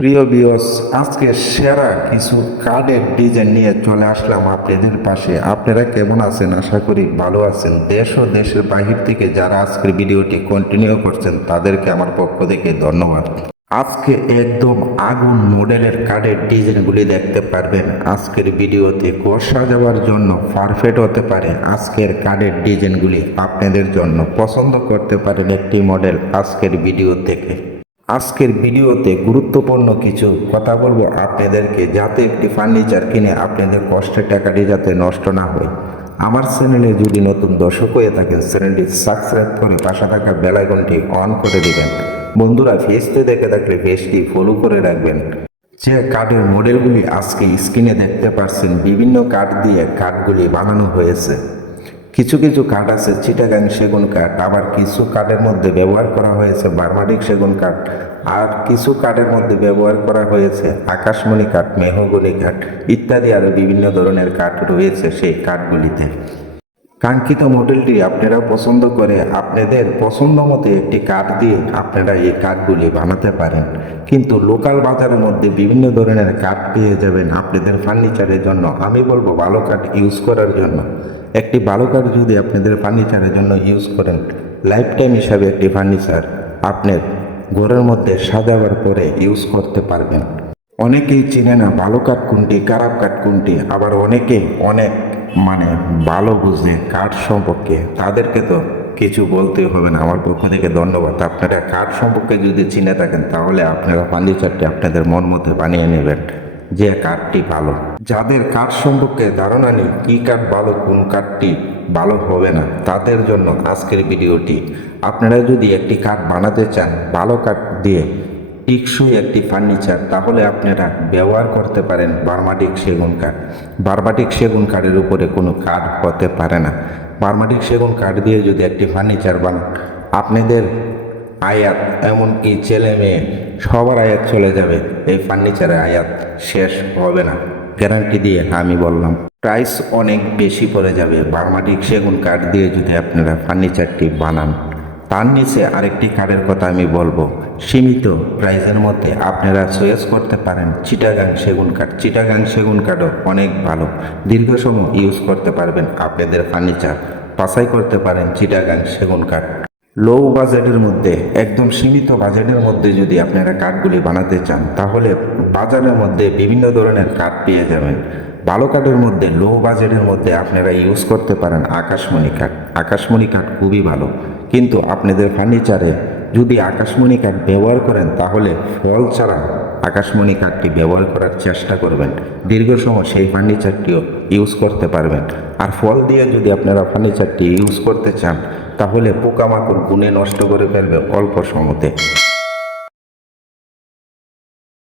প্রিয় বিয়স আজকে সেরা কিছু কার্ডের ডিজাইন নিয়ে চলে আসলাম আপনাদের পাশে। আপনারা কেমন আছেন? আশা করি ভালো আছেন। দেশ ও দেশের বাহির থেকে যারা আজকের ভিডিওটি কন্টিনিউ করছেন, তাদেরকে আমার পক্ষ থেকে ধন্যবাদ। আজকে একদম আগুন মডেলের কার্ডের ডিজাইনগুলি দেখতে পারবেন। আজকের ভিডিওতে ঘর সাজাবার জন্য পারফেক্ট হতে পারে আজকের কার্ডের ডিজাইনগুলি আপনাদের জন্য। পছন্দ করতে পারেন একটি মডেল আজকের ভিডিও থেকে। আজকের ভিডিওতে গুরুত্বপূর্ণ কিছু কথা বলব আপনাদেরকে যাতে একটি ফার্নিচার কিনে আপনাদের কষ্টের টাকাটি যাতে নষ্ট না হয়। আমার চ্যানেলে যদি নতুন দর্শক হয়ে থাকেন, চ্যানেলটি সাবস্ক্রাইব করে পাশে থাকা বেলাইকনটি অন করে দেবেন। বন্ধুরা ফেসতে দেখে থাকলে ফেসটি ফলো করে রাখবেন। যে কার্ডের মডেলগুলি আজকে স্ক্রিনে দেখতে পাচ্ছেন বিভিন্ন কাঠ দিয়ে কাঠগুলি বানানো হয়েছে। কিছু কিছু কাঠ আছে চিটাগাং সেগুন কাঠ আবার কিছু কাঠের মধ্যে ব্যবহার করা হয়েছে বার্মাডিক সেগুন কাঠ আর কিছু কাঠের মধ্যে ব্যবহার করা হয়েছে আকাশমণি কাঠ মেহগনি কাঠ ইত্যাদি আরও বিভিন্ন ধরনের কাঠ রয়েছে সেই কাঠগুলিতে কাঙ্ক্ষিত মডেলটি আপনারা পছন্দ করে আপনাদের পছন্দ মতো একটি কাঠ দিয়ে আপনারা এই কাঠগুলি বানাতে পারেন। কিন্তু লোকাল বাজারের মধ্যে বিভিন্ন ধরনের কাঠ পেয়ে যাবেন আপনাদের ফার্নিচারের জন্য। আমি বলব ভালো কাঠ ইউজ করার জন্য। একটি ভালো কাঠ যদি আপনাদের ফার্নিচারের জন্য ইউজ করেন লাইফ টাইম হিসাবে একটি ফার্নিচার আপনার ঘরের মধ্যে সাজাবার পরে ইউজ করতে পারবেন। অনেকেই চিনে না ভালো কাঠ কোনটি, খারাপ কাঠ কোনটি। আবার অনেকেই অনেক মানে ভালো বুঝে কাঠ সম্পর্কে, তাদেরকে তো কিছু বলতে হবে না। আমার পক্ষ থেকে ধন্যবাদ। আপনারা কাঠ সম্পর্কে যদি চিনে থাকেন, তাহলে আপনারা ফার্নিচারটি আপনাদের মন মধ্যে বানিয়ে নেবেন। যে কাঠটি ভালো। যাদের কাঠ সম্পর্কে ধারণা নেই, কী কাঠ ভালো, কোন কাঠটি ভালো হবে না, তাদের জন্য আজকের ভিডিওটি। আপনারা যদি একটি কাঠ বানাতে চান, ভালো কাঠ দিয়ে টিকসই একটি ফার্নিচার, তাহলে আপনারা ব্যবহার করতে পারেন বার্মাটিক সেগুন কাঠ। বার্মাটিক সেগুন কাঠের উপরে কোনো কাঠ হতে পারে না। বার্মাটিক সেগুন কাঠ দিয়ে যদি একটি ফার্নিচার বানান, আপনাদের আয়াত, এমনকি ছেলে মেয়ে, সবার আয়াত চলে যাবে, এই ফার্নিচারের আয়াত শেষ হবে না। গ্যারান্টি দিয়ে আমি বললাম, প্রাইস অনেক বেশি পড়ে যাবে। বার্মাটিক সেগুন কাঠ দিয়ে যদি আপনারা ফার্নিচারটি বানান তার নিচে আরেকটি কাঠের কথা আমি বলব। সীমিত প্রাইসের মধ্যে আপনারা চয়েস করতে পারেন চিটাগাং সেগুন কাঠ। চিটাগাং সেগুন কাঠও অনেক ভালো। দীর্ঘ সময় ইউজ করতে পারবেন আপনাদের ফার্নিচার। বাছাই করতে পারেন চিটাগাং সেগুন কাঠ। লো বাজেটের মধ্যে, একদম সীমিত বাজেটের মধ্যে যদি আপনারা কাঠগুলি বানাতে চান, তাহলে বাজারের মধ্যে বিভিন্ন ধরনের কাঠ পেয়ে যাবেন। ভালো কাঠের মধ্যে লো বাজেটের মধ্যে আপনারা ইউজ করতে পারেন আকাশমণি কাঠ আকাশমণি কাঠ খুবই ভালো। কিন্তু আপনাদের ফার্নিচারে যদি আকাশমণি কাঠ ব্যবহার করেন, তাহলে ফল ছাড়া আকাশমণি কাঠটি ব্যবহার করার চেষ্টা করবেন। দীর্ঘ সময় সেই ফার্নিচারটিও ইউজ করতে পারবেন। আর ফল দিয়ে যদি আপনারা ফার্নিচারটি ইউজ করতে চান, তাহলে পোকামাকড় গুনে নষ্ট করে ফেলবে অল্প সময়তে।